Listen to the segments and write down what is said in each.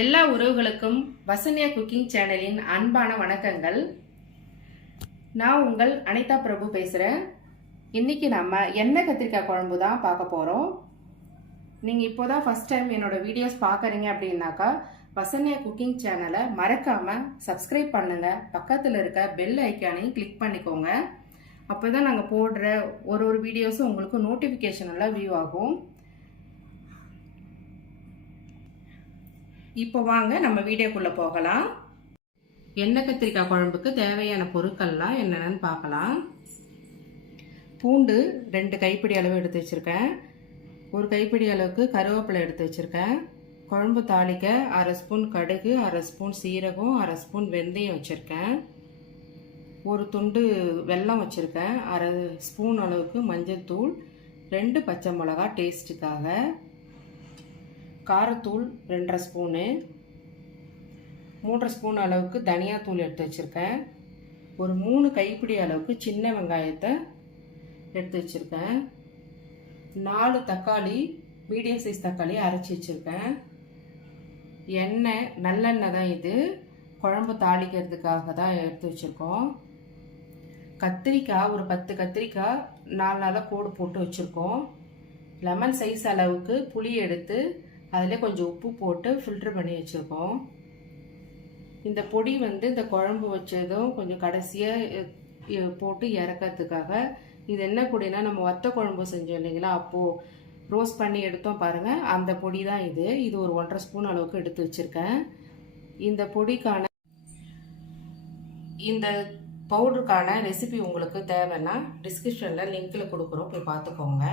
எல்லா உறவுகளுக்கும் வசன்யா குக்கிங் சேனலின் அன்பான வணக்கங்கள். நான் உங்கள் அனிதா பிரபு பேசுகிறேன். இன்னைக்கு நம்ம எண்ணெய் கத்திரிக்காய் குழம்பு தான் பார்க்க போகிறோம். நீங்கள் இப்போ தான் ஃபஸ்ட் டைம் என்னோட வீடியோஸ் பார்க்குறீங்க அப்படின்னாக்கா வசன்யா குக்கிங் சேனலை மறக்காமல் சப்ஸ்கிரைப் பண்ணுங்கள். பக்கத்தில் இருக்க பெல் ஐக்கானையும் கிளிக் பண்ணிக்கோங்க. அப்போ தான் நாங்கள் போடுற ஒரு வீடியோஸும் உங்களுக்கு நோட்டிஃபிகேஷன் எல்லாம் வியூ ஆகும். இப்போ வாங்க நம்ம வீடியோக்குள்ளே போகலாம். எண்ணெய் கத்திரிக்காய் குழம்புக்கு தேவையான பொருட்கள்லாம் என்னென்னு பார்க்கலாம். பூண்டு 2 கைப்பிடி அளவு எடுத்து வச்சுருக்கேன். 1 கைப்பிடி அளவுக்கு கருவேப்பிலை எடுத்து வச்சுருக்கேன். குழம்பு தாளிக்க 1/2 ஸ்பூன் கடுகு, 1/2 ஸ்பூன் சீரகம், 1/2 ஸ்பூன் வெந்தயம் வச்சுருக்கேன். 1 துண்டு வெல்லம் வச்சுருக்கேன். 1/2 ஸ்பூன் அளவுக்கு மஞ்சள் தூள், 2 பச்சை மிளகா டேஸ்ட்டுக்காக, காரத்தூள் 2.5 ஸ்பூனு, 3 ஸ்பூன் அளவுக்கு தனியாத்தூள் எடுத்து வச்சுருக்கேன். ஒரு 3 கைப்பிடி அளவுக்கு சின்ன வெங்காயத்தை எடுத்து வச்சுருக்கேன். 4 தக்காளி, மீடியம் சைஸ் தக்காளி அரைச்சி வச்சுருக்கேன். எண்ணெய் நல்லெண்ணெய் தான், இது குழம்பு தாளிக்கிறதுக்காக தான் எடுத்து வச்சுருக்கோம். கத்திரிக்காய் ஒரு 10 கத்திரிக்காய் 4 நாளாக கோடு போட்டு வச்சுருக்கோம். லெமன் சைஸ் அளவுக்கு புளி எடுத்து அதில் கொஞ்சம் உப்பு போட்டு ஃபில்ட்ரு பண்ணி வச்சுருக்கோம். இந்த பொடி இந்த குழம்பு வச்சதும் கொஞ்சம் கடைசியாக போட்டு இறக்கிறதுக்காக. இது என்ன பொடினா, நம்ம வத்த குழம்பு செஞ்சோம் இல்லைங்களா, அப்போது ரோஸ்ட் பண்ணி எடுத்தோம் பாருங்கள், அந்த பொடி தான் இது. இது ஒரு 1.5 ஸ்பூன் அளவுக்கு எடுத்து வச்சுருக்கேன். இந்த பொடிக்கான இந்த பவுடருக்கான ரெசிபி உங்களுக்கு தேவைன்னா டிஸ்கிரிப்ஷனில் லிங்க்கில் கொடுக்குறோம், போய் பார்த்துக்கோங்க.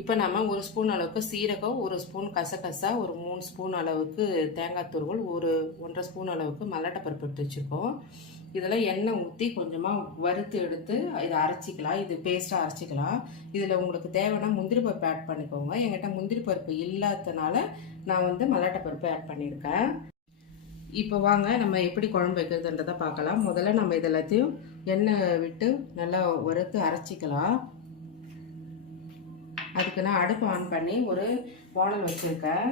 இப்போ நம்ம 1 ஸ்பூன் அளவுக்கு சீரகம், 1 ஸ்பூன் கசகசா, ஒரு 3 ஸ்பூன் அளவுக்கு தேங்காய் துருவல், ஒரு 1.5 ஸ்பூன் அளவுக்கு மல்லாட்டப்பருப்பு எடுத்து வச்சுருக்கோம். இதெல்லாம் எண்ணெய் ஊற்றி கொஞ்சமாக வறுத்து எடுத்து இதை அரைச்சிக்கலாம். இது பேஸ்ட்டாக அரைச்சிக்கலாம். இதில் உங்களுக்கு தேவைன்னா முந்திரி பருப்பு ஆட் பண்ணிக்கோங்க. என்கிட்ட முந்திரி பருப்பு இல்லாததுனால நான் மல்லாட்டப்பருப்பு ஆட் பண்ணியிருக்கேன். இப்போ வாங்க நம்ம எப்படி குழம்பு வைக்கிறதுன்றதை பார்க்கலாம். முதல்ல நம்ம இது எல்லாத்தையும் எண்ணெய் விட்டு நல்லா வறுத்து அரைச்சிக்கலாம். அதுக்கு நான் அடுப்பு ஆன் பண்ணி ஒரு வானல் வச்சுருக்கேன்.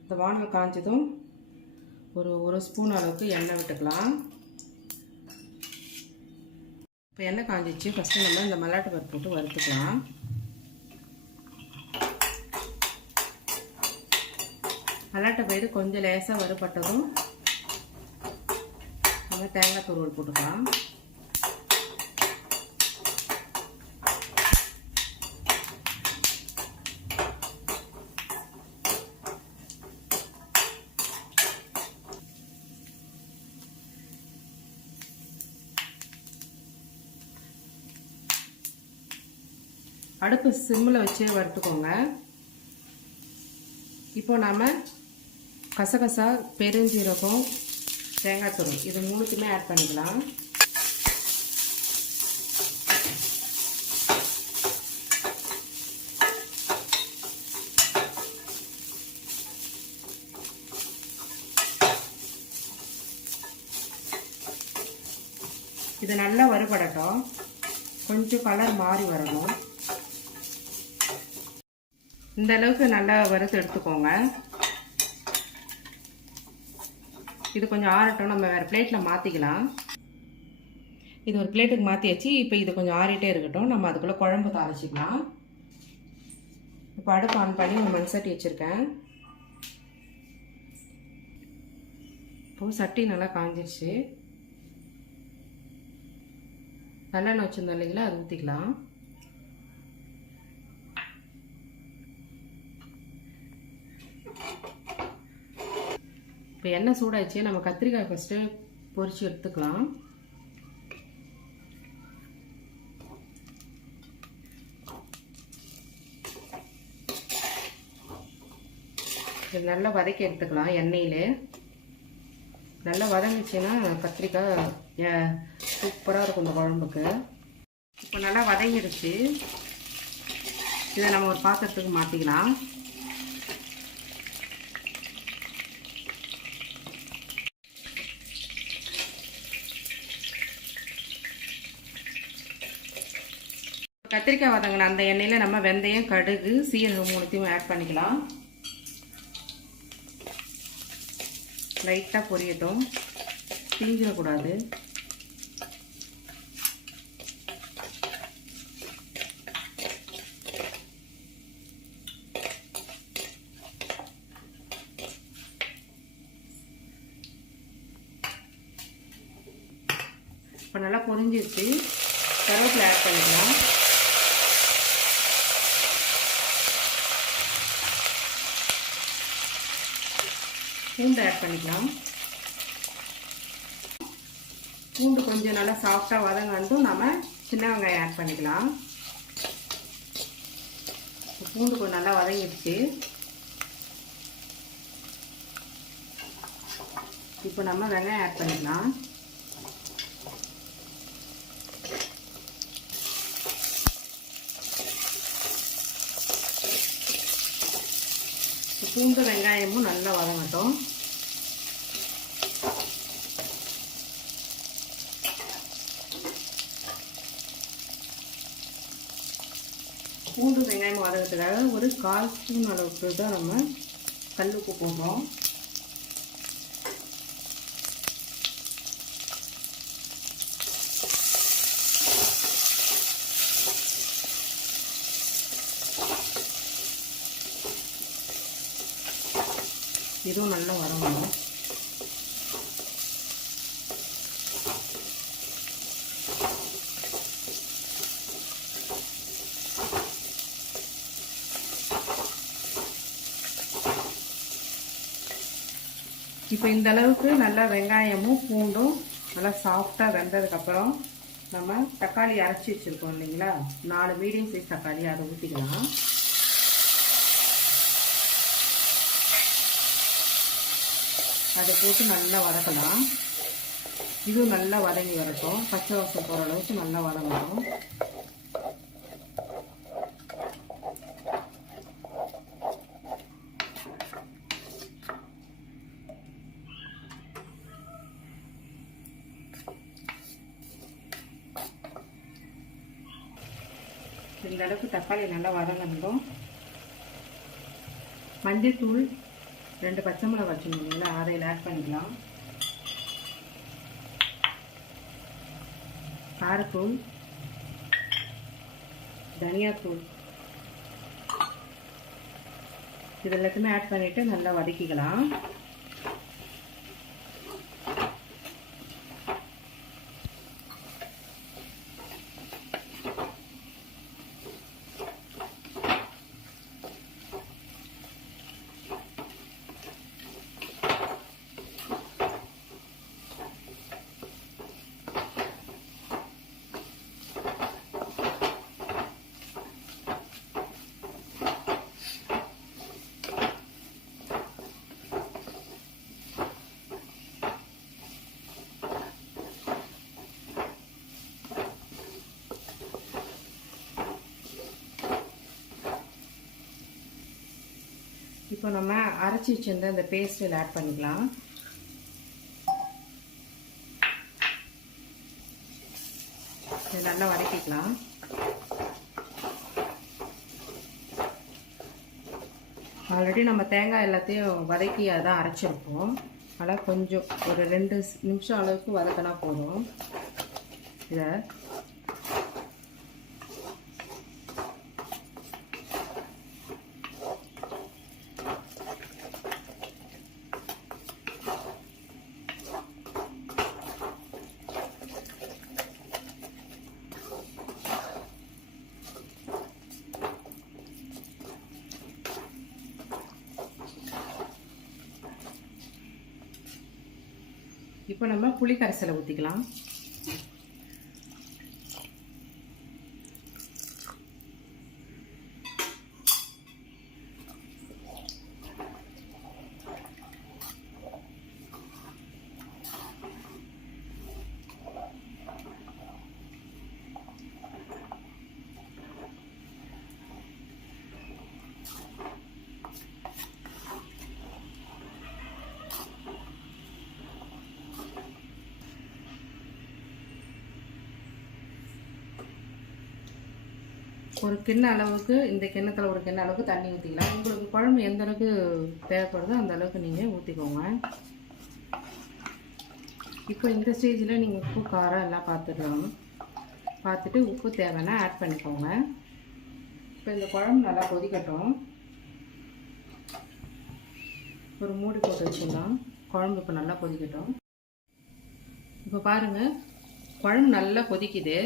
இந்த வானல் காய்ச்சதும் ஒரு ஸ்பூன் அளவுக்கு எண்ணெய் விட்டுக்கலாம். இப்போ எண்ணெய் காய்ஞ்சிச்சு. ஃபஸ்ட்டு நம்ம இந்த மல்லாட்டு பருப்பு போட்டு வறுத்துக்கலாம். மல்லாட்டை பயிறு கொஞ்சம் லேசாக வறுபட்டதும் நம்ம தேங்காய் துருவல் போட்டுக்கலாம். அடுப்பு சிம்மில் வச்சு வறுத்துக்கோங்க. இப்போ நாம் கசகசா, பெருஞ்சீரகம், தேங்காய் துருவல் இது 3த்துமே ஆட் பண்ணிக்கலாம். இது நல்லா வறுபடட்டும். கொஞ்சம் கலர் மாறி வரணும். இந்த அளவுக்கு நல்லா வறுத்து எடுத்துக்கோங்க. இது கொஞ்சம் ஆறட்டும். நம்ம வேறு பிளேட்டில் மாற்றிக்கலாம். இது ஒரு பிளேட்டுக்கு மாற்றியாச்சு. இப்போ இது கொஞ்சம் ஆறிட்டே இருக்கட்டும். நம்ம அதுக்குள்ளே குழம்பு தாளிச்சிக்கலாம். இப்போ அடுப்பு ஆன் பண்ணி ஒரு மண் சட்டி வச்சுருக்கேன். இப்போது சட்டி நல்லா காஞ்சிருச்சு. நல்லெண்ணெய் வச்சுருந்தோம் இல்லைங்களா, அது ஊற்றிக்கலாம். இப்போ எண்ணெய் சூடாச்சு. நம்ம கத்திரிக்காய் ஃபஸ்ட்டு பொரிச்சு எடுத்துக்கலாம். இது நல்லா வதக்கி எடுத்துக்கலாம். எண்ணெயில் நல்லா வதங்கிச்சுன்னா கத்திரிக்காய் சூப்பராக இருக்கும் இந்த குழம்புக்கு. இப்போ நல்லா வதங்கிடுச்சு. இதை நம்ம ஒரு பாத்திரத்துக்கு மாற்றிக்கலாம். கத்திரிக்காய் வதங்கின அந்த எண்ணெயில் நம்ம வெந்தயம், கடுகு, சீரகம் மூணுத்தையும் ஆட் பண்ணிக்கலாம். லைட்டாக பொரியட்டும், தீஞ்சிடக்கூடாது. இப்போ நல்லா பொரிஞ்சிருச்சு. கருவேப்பிலை ஆட் பண்ணிக்கலாம். பூண்டு ஆட் பண்ணிக்கலாம். பூண்டு கொஞ்சம் நல்லா சாஃப்டாக வதங்கட்டும். நம்ம சின்ன வெங்காயம் ஆட் பண்ணிக்கலாம். பூண்டு கொஞ்சம் நல்லா வதங்கிடுச்சு. இப்போ நம்ம வெங்காயம் ஆட் பண்ணிக்கலாம். பூண்டு வெங்காயமும் நல்லா வதங்கட்டும். பூண்டு வெங்காயம் வதங்கிறதுக்காக ஒரு 1/4 ஸ்பூன் அளவுக்கு தான் நம்ம கல்லுப்பு போடுறோம். இதுவும் நல்லா வதங்கணும். இப்போ இந்த அளவுக்கு நல்லா வெங்காயமும் பூண்டும் நல்லா சாஃப்டாக வெந்ததுக்கப்புறம் நம்ம தக்காளி அரைச்சி வச்சுருக்கோம் இல்லைங்களா, 4 மீடியம் சைஸ் தக்காளி, அதை ஊற்றிக்கலாம். அதை போட்டு நல்லா வதக்கலாம். இதுவும் நல்லா வதங்கி வரட்டும். பச்சை வாசம் போகிற அளவுக்கு நல்லா வதங்கணும். இந்த அளவுக்கு தக்காளி நல்லா வதங்கணும். மஞ்சள் தூள் 2 பச்சை மிளகாய் வச்சுருந்தீங்களா, அதை ஆட் பண்ணிக்கலாம். காரத்தூள், தனியாத்தூள், இது எல்லாத்தையுமே ஆட் பண்ணிட்டு நல்லா வதக்கிக்கலாம். இப்போ நம்ம அரைச்சி வச்சிருந்த இந்த பேஸ்ட்டில் ஆட் பண்ணிக்கலாம். இதை நல்லா வதக்கிக்கலாம். ஆல்ரெடி நம்ம தேங்காய் எல்லாத்தையும் வதக்கி அதான் அரைச்சிருப்போம். அதனால் கொஞ்சம் ஒரு 2 நிமிஷம் அளவுக்கு வதக்கினா போதும். இதை இப்போ நம்ம புளி கரைசலை ஊற்றிக்கலாம். ஒரு கிண்ண அளவுக்கு, இந்த கிண்ணத்தில் ஒரு கிண்ண அளவுக்கு தண்ணி ஊற்றிக்கலாம். உங்களுக்கு குழம்பு எந்த அளவுக்கு தேவைப்படுதோ அந்த அளவுக்கு நீங்கள் ஊற்றிக்கோங்க. இப்போ இந்த ஸ்டேஜில் நீங்கள் உப்பு காரம் எல்லாம் பார்த்துக்கலாம். பார்த்துட்டு உப்பு தேவைன்னா ஆட் பண்ணிக்கோங்க. இப்போ இந்த குழம்பு நல்லா கொதிக்கட்டும். ஒரு மூடி போட்டு வச்சுக்கலாம். குழம்பு இப்போ நல்லா கொதிக்கட்டும். இப்போ பாருங்கள், குழம்பு நல்லா கொதிக்குது.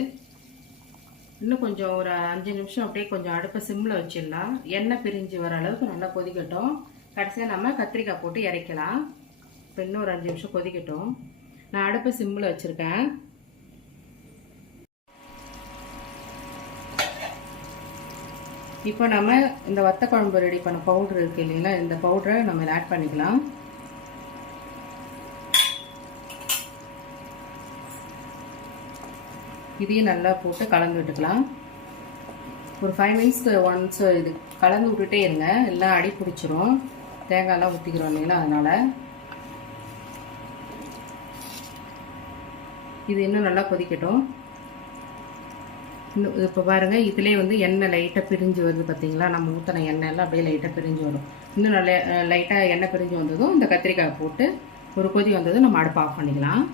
இன்னும் கொஞ்சம் ஒரு 5 நிமிஷம் அப்படியே கொஞ்சம் அடுப்பை சிம்மில் வச்சிடலாம். எண்ணெய் பிரிஞ்சு வர அளவுக்கு நல்லா கொதிக்கட்டும். கடைசியாக நம்ம கத்திரிக்காய் போட்டு இறக்கலாம். இப்போ இன்னும் ஒரு 5 நிமிஷம் கொதிக்கட்டும். நான் அடுப்பை சிம்மில் வச்சுருக்கேன். இப்போ நம்ம இந்த வத்த குழம்பு ரெடி பண்ண பவுட்ரு இருக்குது இல்லைங்களா, இந்த பவுடரை நம்ம இதை ஆட் பண்ணிக்கலாம். இதையும் நல்லா போட்டு கலந்து விட்டுக்கலாம். ஒரு 5 மினிட்ஸ்க்கு ஒன்ஸ் இது கலந்து விட்டுட்டே இருங்க, எல்லாம் அடி பிடிச்சிரும். தேங்காயெல்லாம் ஊற்றிக்கிறோம் இல்லைங்களா, அதனால் இது இன்னும் நல்லா கொதிக்கட்டும். இன்னும் இப்போ பாருங்கள், இதிலே வந்து எண்ணெய் லைட்டாக பிரிஞ்சு வருது பார்த்தீங்களா. நம்ம ஊற்றின எண்ணெய் எல்லாம் அப்படியே லைட்டாக பிரிஞ்சு வரும். இன்னும் நல்லா லைட்டாக எண்ணெய் பிரிஞ்சு வந்ததும் இந்த கத்திரிக்காய் போட்டு ஒரு கொதி வந்ததும் நம்ம அடுப்பு ஆஃப் பண்ணிக்கலாம்.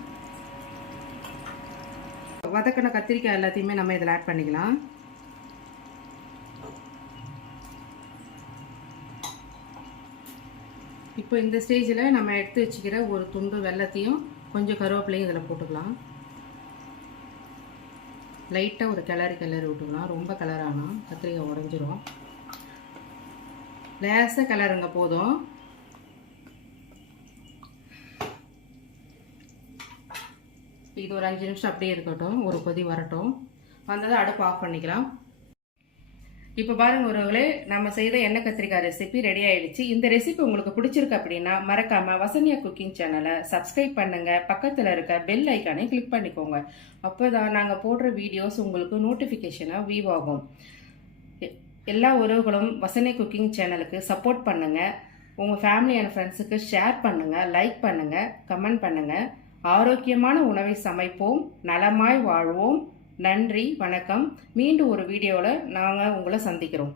வதக்கின கத்திரிக்காய் எல்லாத்தையுமே நம்ம இதில் ஆட் பண்ணிக்கலாம். இப்போ இந்த ஸ்டேஜில் நம்ம எடுத்து வச்சுக்கிற ஒரு துண்டு வெல்லத்தையும் கொஞ்சம் கருவேப்பிலையும் இதில் போட்டுக்கலாம். லைட்டாக ஒரு கிளறி விட்டுக்கலாம். ரொம்ப கிளறானா கத்திரிக்காய் உடஞ்சிரும். லேசாக கிளறுங்க போதும். இது ஒரு 5 நிமிஷம் அப்படியே இருக்கட்டும், ஒரு கொதி வரட்டும். வந்ததை அடுப்பு ஆஃப் பண்ணிக்கலாம். இப்போ பாருங்கள் உறவுகளே, நம்ம செய்த எண்ணெய் கத்திரிக்காய் ரெசிபி ரெடி ஆயிடுச்சு. இந்த ரெசிபி உங்களுக்கு பிடிச்சிருக்கு அப்படின்னா மறக்காமல் வசன்யா குக்கிங் சேனலை சப்ஸ்கிரைப் பண்ணுங்கள். பக்கத்தில் இருக்க பெல் ஐக்கானை கிளிக் பண்ணிக்கோங்க. அப்போ தான் நாங்கள் போடுற வீடியோஸ் உங்களுக்கு நோட்டிஃபிகேஷனாக வியூ ஆகும். எல்லா உறவுகளும் வசன்யா குக்கிங் சேனலுக்கு சப்போர்ட் பண்ணுங்கள். உங்கள் ஃபேமிலி அண்ட் ஃப்ரெண்ட்ஸுக்கு ஷேர் பண்ணுங்கள், லைக் பண்ணுங்கள், கமெண்ட் பண்ணுங்கள். ஆரோக்கியமான உணவை சமைப்போம், நலமாய் வாழ்வோம். நன்றி, வணக்கம். மீண்டும் ஒரு வீடியோவில் நாங்கள் உங்களை சந்திக்கிறோம்.